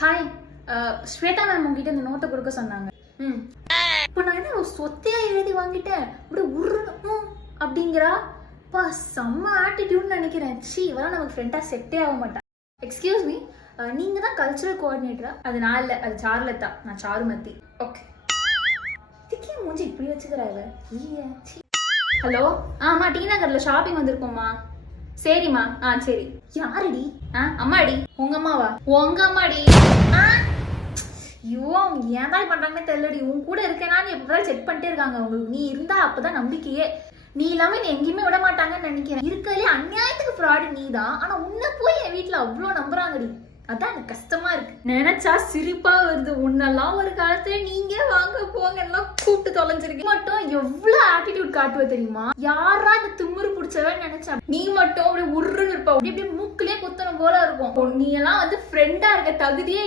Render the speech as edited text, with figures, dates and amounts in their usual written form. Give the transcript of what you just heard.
Hi, Shweta ma'am உங்ககிட்ட இந்த நோட்டை கொடுக்க சொன்னாங்க. இப்போ நான் என்ன சொத்தையா எழுதி வாங்கிட்டேன், இப்படி உருணும் அப்படிங்கிறா. பா செம்ம ஆட்டிடியூட்னு நினைக்கிறேன். இவெல்லாம் நமக்கு ஃப்ரெண்டாக செட்டே ஆக மாட்டான். எக்ஸ்கியூஸ் மீ, நீங்கள் தான் கல்ச்சுரல் கோஆர்டினேட்டரா? அது நான் இல்லை, அது சாருலதா. நான் சாருமதி. ஓகே, இதுக்கே மூஞ்சி இப்படி வச்சுக்கிறாங்க. ஹலோ, ஆமா டி நகர்ல ஷாப்பிங் வந்திருக்கோம்மா. சரிம்மா, சரி. யாருடி? அம்மாடி. உங்க அம்மாவா? உங்க அம்மாடி. ஐயோ, அவங்க ஏன் தான் பண்றாங்கன்னே தெரியலடி. உன் கூட இருக்கேனான்னு எப்பதான் செக் பண்ணிட்டே இருக்காங்க. உங்களுக்கு நீ இருந்தா அப்பதான் நம்பிக்கையே. நீ இல்லாம நீ எங்கேயுமே விட மாட்டாங்கன்னு நினைக்கிறேன். இருக்கலே அநியாயத்துக்கு ஃப்ராடு நீ தான். ஆனா உன்னை போய் என் வீட்டுல அவ்வளவு நம்புறாங்கடி. அதான் எனக்கு கஷ்டமா இருக்கு. நினைச்சா சிரிப்பா வருது. உன்னெல்லாம் ஒரு காலத்துல நீங்க வாங்க போங்க எல்லாம் கூப்பிட்டு தொலைஞ்சிருக்கு. மட்டும் எவ்வளவு ஆட்டிடியூட் காட்டுவ தெரியுமா? யாரா இந்த திமுரு பிடிச்சவன்னு நினைச்சா நீ மட்டும் அப்படி உருன்னு இருப்ப. அப்படி மூக்கிலே குத்தணும் போல இருக்கும். நீ எல்லாம் ஃப்ரெண்டா இருக்க தகுதியே